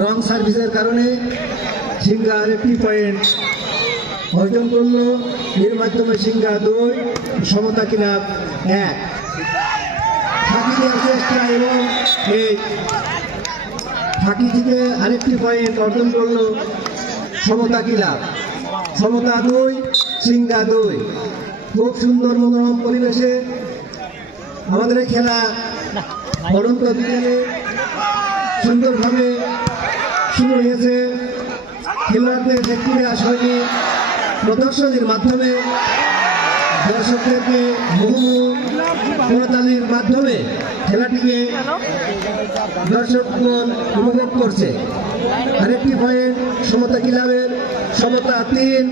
রং সার্ভিসের কারণে সিঙ্গা আরেকটি পয়েন্ট অর্জন করল। এর মাধ্যমে সিঙ্গা দুই, সমতা ক্লাব এক। এবং ফাঁকি থেকে আরেকটি পয়েন্ট অর্জন করল সমতা ক্লাব সমতা দুই সিঙ্গা দুই। খুব সুন্দর মনোরম পরিবেশে আমাদের খেলা অনন্ত বিকেলে সুন্দরভাবে শুরু হয়েছে খেলোয়াড়দের ব্যক্তিরা শৈলী প্রদর্শনীর মাধ্যমে দর্শকদেরকে বহু মাধ্যমে খেলাটিকে দর্শকগণ উপভোগ করছে। আরেকটি পয়েন্ট সমতা ক্লাবের সমতা তিন,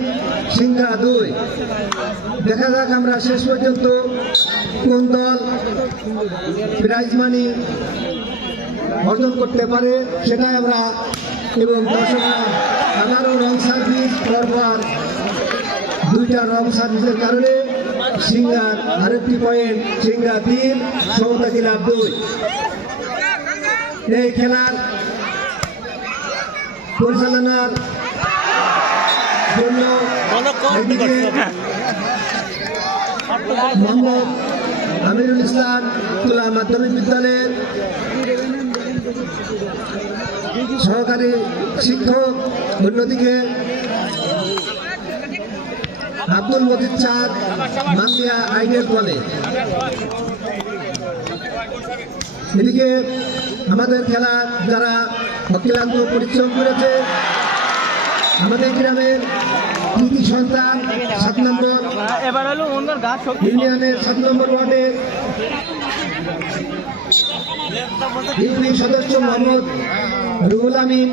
সিংহা দুই। দেখা যাক আমরা শেষ পর্যন্ত কোন দল প্রাইজ মানি অর্জন করতে পারে, সেটাই আমরা এবং আবারও রং সার্ভিস পরপর দুইটা রং সার্ভিসের কারণে সিঙ্গার আরেকটি পয়েন্ট সিঙ্গা তিন, সমতা ক্লাব দুই। এই খেলার পরিচালনার জন্য মোহাম্মদ আমিরুল ইসলাম তুলা মাধ্যমিক বিদ্যালয়ের সহকারী শিক্ষক অন্যদিকে আব্দুল মজিদ চাঁদ মান্দিয়া আইডিয়াল কলেজ। এদিকে আমাদের খেলা যারা অক্লান্ত পরিশ্রম করেছে আমাদের গ্রামের কৃতি সন্তান সাত নম্বর ইউনিয়নের সাত নম্বর ওয়ার্ডের ইউপি সদস্য মোহাম্মদ রুহুল আমিন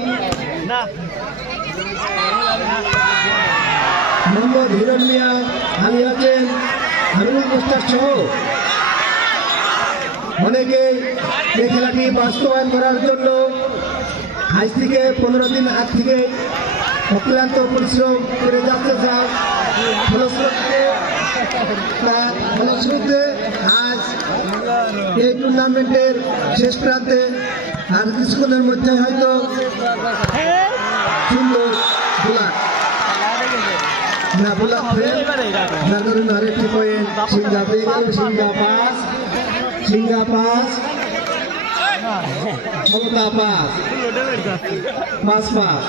মোহাম্মদ হিরণ মিয়া আলী হোসেন হারুল সহ অনেকেই এই খেলাটি বাস্তবায়ন করার জন্য আজ থেকে পনেরো দিন আগ থেকে অক্লান্ত পরিশ্রম করে যাচ্ছে যা ফলশ্রুতিতে ফলশ্রুতিতে এই টুর্নামেন্টের শেষ প্রান্তে আর কিছুক্ষণের মধ্যে হয়তো সুন্দর গোলা না বোলা ফেল যার কারণে আরেকটি পয়েন্ট সিঙ্গা পেয়ে গেল সিঙ্গা পাস সিঙ্গা পাস ক্ষমতা পাস। পাস পাস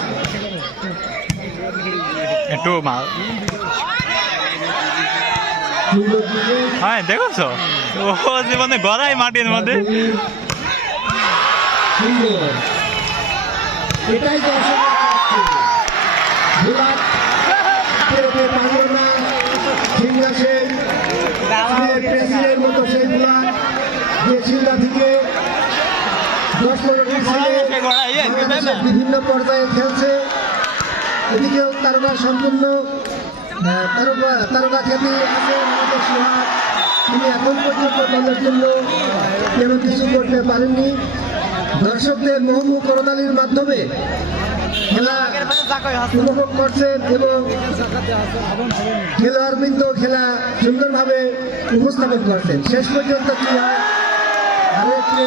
একটু মাল হ্যাঁ দেখছ? জীবনে গড়াই মাটির মধ্যে। বিভিন্ন পর্যায়ে খেলছে এদিকেও তারকা সম্পূর্ণ তারকা তারকা তিনি এখন পর্যন্ত দলের জন্য তেমন কিছু করতে পারেননি দর্শকদের বহুমু করতালির মাধ্যমে খেলা উপভোগ করছেন এবং খেলোয়াড়বৃন্দ খেলা সুন্দরভাবে উপস্থাপন করছেন শেষ পর্যন্ত কি হয় আরেকটি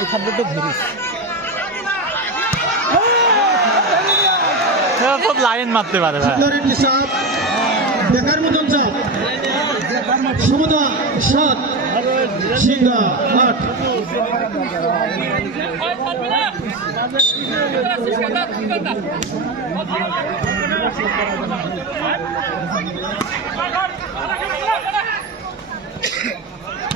এই শব্দটা ঘুরিস খুব লাইন মারতে পারে দেখার মতন চাপ। সমতা সাত সিংহা আট।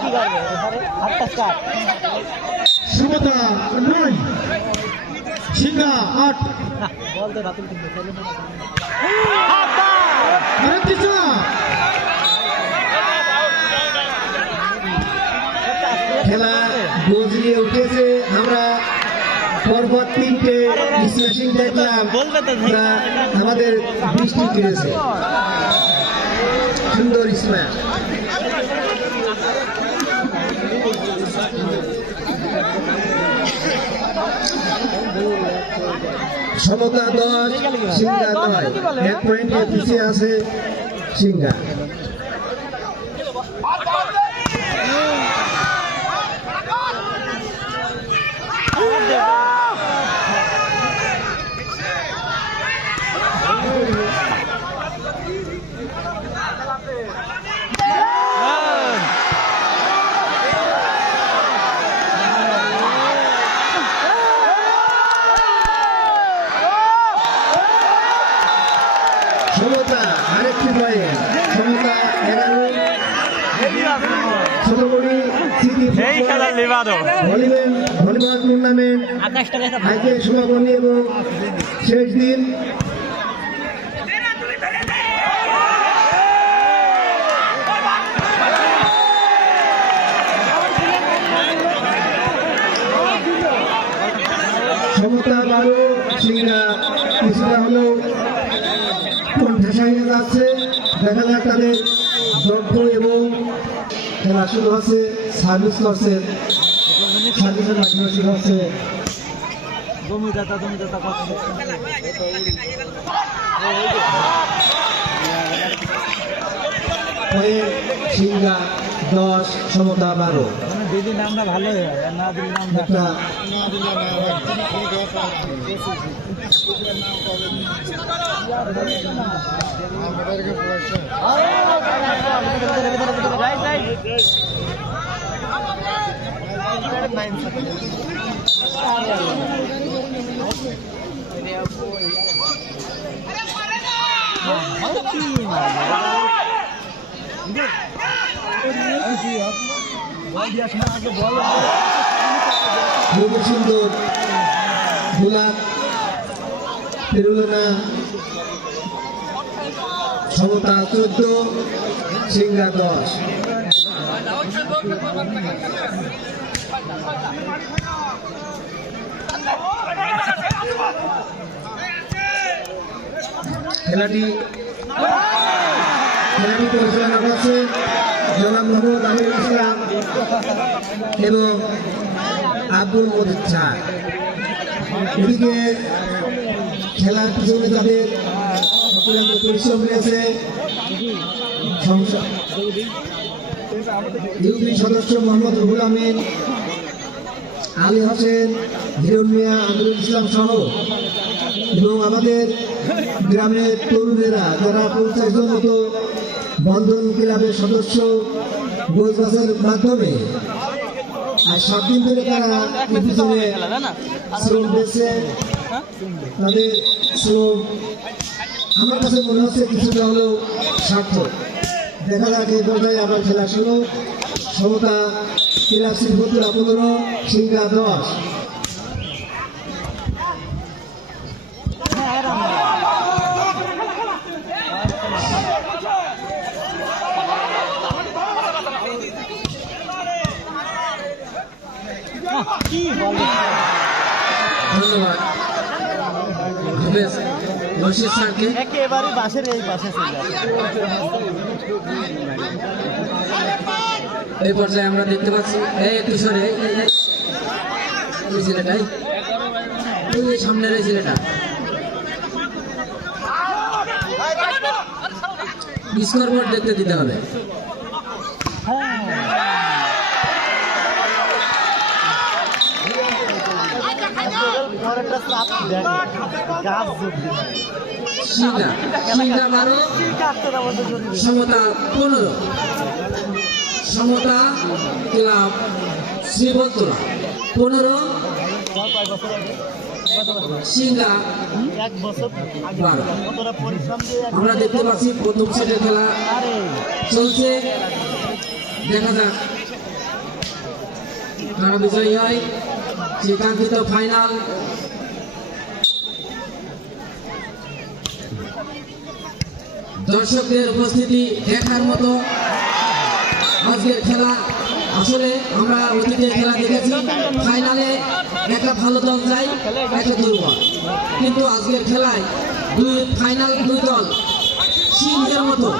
কি করবে হাতটা স্টার্ট সমতা নয় সিংহা আট বল খেলা গজরিয়ে উঠেছে আমরা পরপর তিনটে স্ম্যাশিং দেখলাম আমাদের বৃষ্টি ফিরেছে সুন্দর স্ম্যাশ সমতা দশ সিংহা নয়। এক পয়েন্টে পিছিয়ে আছে সিংহা সমতা আরেকটি পয়েন্ট সমতা এগারো স্মৃতি এই ভলিবল ভলিবল টুর্নামেন্ট সমাপনী এবং শেষ দিন। সমতা বারো সিংহা কিছুটা হলেও যাচ্ছে দেখা যাক তাদের দক্ষ এবং খেলা শুরু হচ্ছে সার্ভিস করছে। সার্ভিসের মাধ্যমে শুরু হচ্ছে। হয়ে সিংহা দশ সমতা বারো। দিদি নামটা ভালো না দিদি নামটা। খুব সুন্দর। গোলাপ সমতা চোদ্দ, সিংহা দশ। খেলাটি খেলাটি পরিচালনা করছে জনাব মোহাম্মদ আমিরুল ইসলাম এবং আব্দুল মজিদ স্যার। এদিকে খেলার পিছনে অক্লান্ত পরিশ্রম রয়েছে ইউপি সদস্য মোহাম্মদ রুহুল আমিন, আলী হোসেন, হিরণ মিয়া, আমিরুল ইসলাম সহ এবং আমাদের গ্রামের তরুণেরা যারা পঞ্চাশ জন মতো বন্ধন ক্লাবের সদস্য গোছগাছের মাধ্যমে। আর সাত দিন ধরে তারা শ্রম দিচ্ছে তাদের আমার কাছে মনে হচ্ছে কিছুটা হলেও স্বার্থ দেখা যাক এই পর্যায়ে আবার খেলা শুরু। সমতা ক্রীড়া শ্রীপুত্রা পনেরো সিংহা দশ। ধন্যবাদ। হাফেজ রশিদ স্যারকে। একেবারে বাসের এই পাশে এই পর্যায়ে আমরা দেখতে পাচ্ছি এই একটু সরে এই, সামনের এই ছেলেটা। স্কোর বোর্ড দেখতে দিতে হবে পরেরটা চাপ দেখ গাছ জুড়বি সিংহা সিংহা বারো কাটতে না বলতে জরুরি আমরা দেখতে পাচ্ছি প্রথম সেটের খেলা চলছে দেখা যাক কারা বিজয়ী হয় সেই কাঙ্ক্ষিত ফাইনাল দর্শকদের উপস্থিতি দেখার মতো আজকের খেলা। আসলে আমরা অতীতের খেলা দেখেছি। ফাইনালে একটা ভালো দল যায় একটা দুর্বল। কিন্তু আজকের খেলায় দুই ফাইনাল দুই দল সিংহের মতো।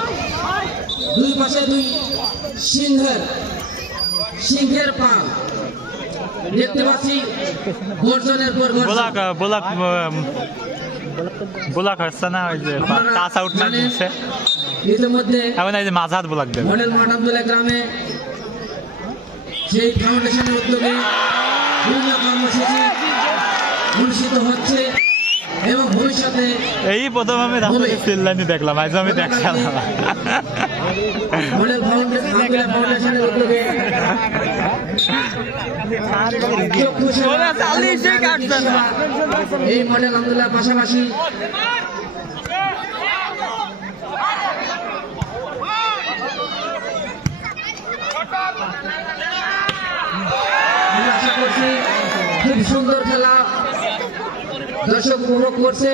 দুই পাশে দুই সিংহের সিংহের পা দেখতে পাচ্ছি গর্জনের পর বোলাক হচ্ছে না ওই যে টাচ আউট না দিচ্ছে ইতিমধ্যে এখন এই যে মাঝাত বোলাক দেবে। মডেল মাঠ আব্দুল্লাহ গ্রামে সেই ফাউন্ডেশনের উদ্যোগে বিভিন্ন কর্মসূচি অনুষ্ঠিত হচ্ছে। এবং ভবিষ্যতে এই প্রথম আমি রাস্তায় চিল্লানি দেখলাম আজ আমি দেখছিলাম এই মডেল পাশাপাশি খুব সুন্দর খেলা। দর্শক উপভোগ করছে।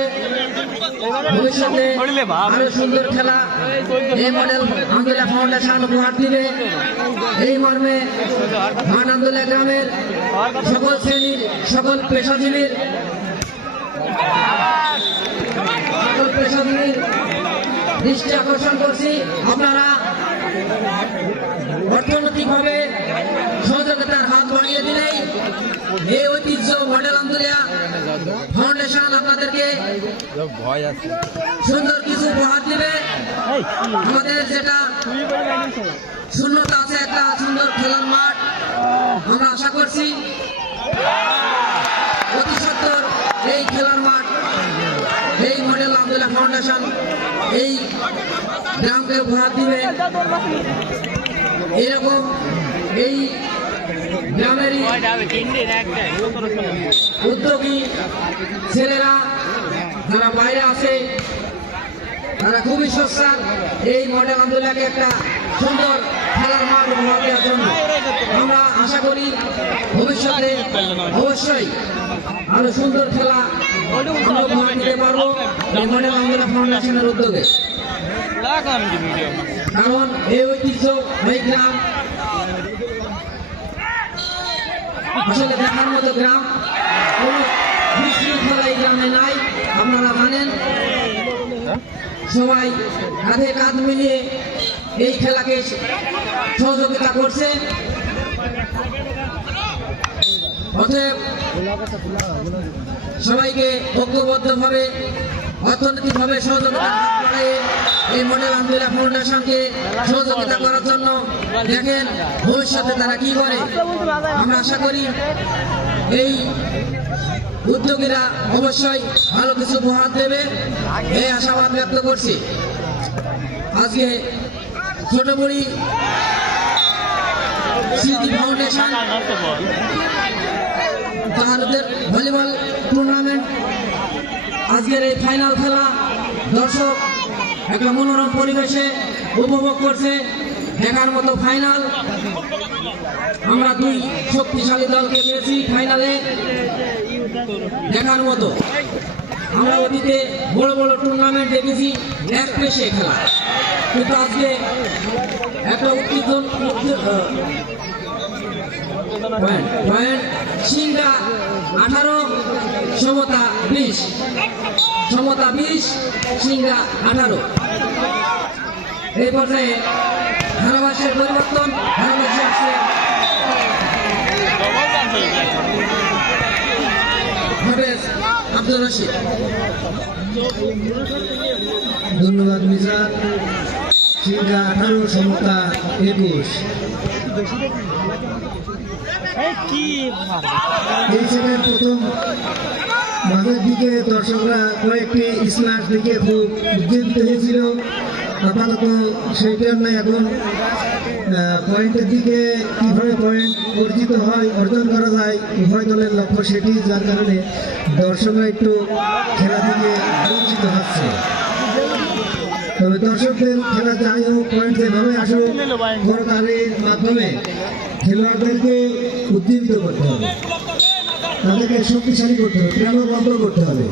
ভবিষ্যতে আরও সুন্দর খেলা এই মডেল আন্দোলন ফাউন্ডেশন উপহার দিবে। এই মর্মে মান আন্দোলন গ্রামের সকল শ্রেণির সকল পেশাজীবীর সকল পেশাজীবীর দৃষ্টি আকর্ষণ করছি। আপনারা অর্থনৈতিকভাবে সহযোগিতার হাত বাড়িয়ে দিলেই এই ঐতিহ্য মডেল আন্দোলিয়া ফাউন্ডেশন আপনাদেরকে সুন্দর কিছু উপহার দিবে। আমাদের যেটা শূন্যতা আছে একটা সুন্দর খেলার মাঠ। আমরা আশা করছি অতি সত্তর এই খেলার মাঠ এই মডেল আব্দুল্লাহ ফাউন্ডেশন এই গ্রামকে উপহার দিবে। এইরকম এই উদ্যোগী ছেলেরা যারা বাইরে আছে তারা খুবই সস্তার। এই মডেল আন্দোলনকে একটা সুন্দর খেলার মাঠ উপহার জন্য। আমরা আশা করি ভবিষ্যতে অবশ্যই আরও সুন্দর খেলা আমরা উপহার দিতে পারব এই মডেল আন্দোলন ফাউন্ডেশনের উদ্যোগে। কারণ এই ঐতিহ্য, এই গ্রাম আসলে দেখার মতো গ্রাম বিশৃঙ্খলা এই গ্রামে নাই, আপনারা জানেন। সবাই কাঁধে কাঁধ মিলিয়ে এই খেলাকে সহযোগিতা করছে। অতএব সবাইকে ঐক্যবদ্ধভাবে, অর্থনৈতিকভাবে সহযোগিতা এই মডেল আন্দোলন ফাউন্ডেশনকে সহযোগিতা করার জন্য দেখেন ভবিষ্যতে তারা কি করে। আমরা আশা করি এই উদ্যোগীরা অবশ্যই ভালো কিছু উপহার দেবে, এই আশাবাদ ব্যক্ত করছি। আজকে ছোট বড়ি স্মৃতি ফাউন্ডেশন তাদের ভলিবল টুর্নামেন্ট আজকের এই ফাইনাল খেলা, দর্শক একটা মনোরম পরিবেশে উপভোগ করছে, দেখার মতো ফাইনাল আমরা দুই শক্তিশালী দলকে পেয়েছি ফাইনালে দেখার মতো। আমরা অতীতে বড় বড় টুর্নামেন্ট দেখেছি, এক পেশে খেলা। কিন্তু আজকে একটা উত্তেজন পয়েন্ট পয়েন্ট আঠারো সমতা বিশ। সমতা বিশ সিংড়া আঠারো। এই পর্যায়ে ধারাভাষ্যের পরিবর্তন ধারাভাষ্যে আসছে। আব্দুর রশিদ। ধন্যবাদ, মিজান। সিংহা আঠারো, সমতা একুশ। কি প্রথম মাঝের দিকে দর্শকরা কয়েকটি স্ম্যাশ দিকে খুব উজ্জীবিত হয়েছিল। আপাতত সেইটার নাই, এখন পয়েন্টের দিকে কীভাবে পয়েন্ট অর্জিত হয়, অর্জন করা যায়, উভয় দলের লক্ষ্য সেটি, যার কারণে দর্শকরা একটু খেলা থেকে বঞ্চিত হচ্ছে। তবে দর্শকদের খেলা যাই হোক পয়েন্ট যেভাবে আসুক করতালির মাধ্যমে খেলোয়াড়দেরকে উজ্জীবিত করতে হবে। তাদেরকে শক্তিশালী করতে হবে প্রেরণাবদ্ধ করতে হবে।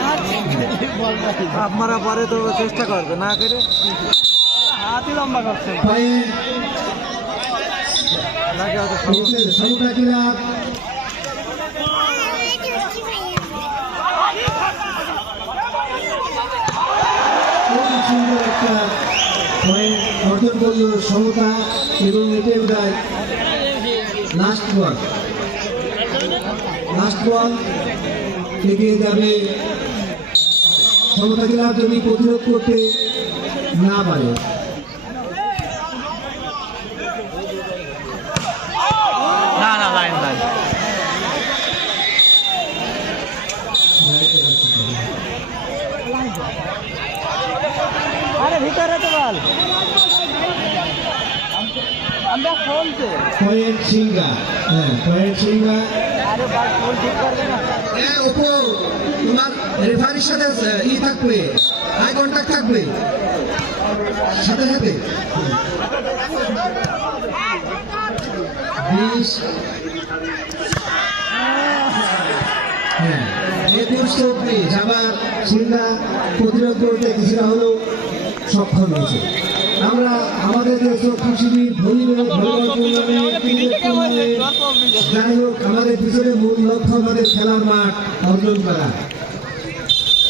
হাত আপনারা পরে তো চেষ্টা করবে না করে হাতই লম্বা করছে পয়েন্ট নাকি হয়তো সমতা ক্লাব খুব সুন্দর একটা পয়েন্ট অর্জন করল সমতা এবং এটাই বোধহয় লাস্ট বল লাস্ট বল এগিয়ে যাবে সমতা ক্লাব যদি প্রতিরোধ করতে না পারে না না লাইন লাইন আরে আমরা ফোনতে পয়েন্ট সিংহা হ্যাঁ পয়েন্ট সিংহা আরে ফোন ঠিক করবে না। এ ওপো তোমার রেফারির সাথে ই থাকবে। আই কন্ট্যাক্ট থাকবে। সাথে সাথে। বিশ। হ্যাঁ একুশ চব্বিশ। আবার সিংহা প্রতিরোধ করতে কিছুটা হলেও সক্ষম হয়েছে। আমরা আমাদের যে চক্ষু শিবির যাই হোক, আমাদের পিছনে মূল লক্ষ্য আমাদের খেলার মাঠ অর্জন করা।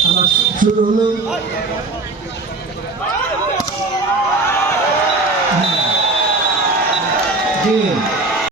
আমার শুরু হলো। হ্যাঁ। Yeah.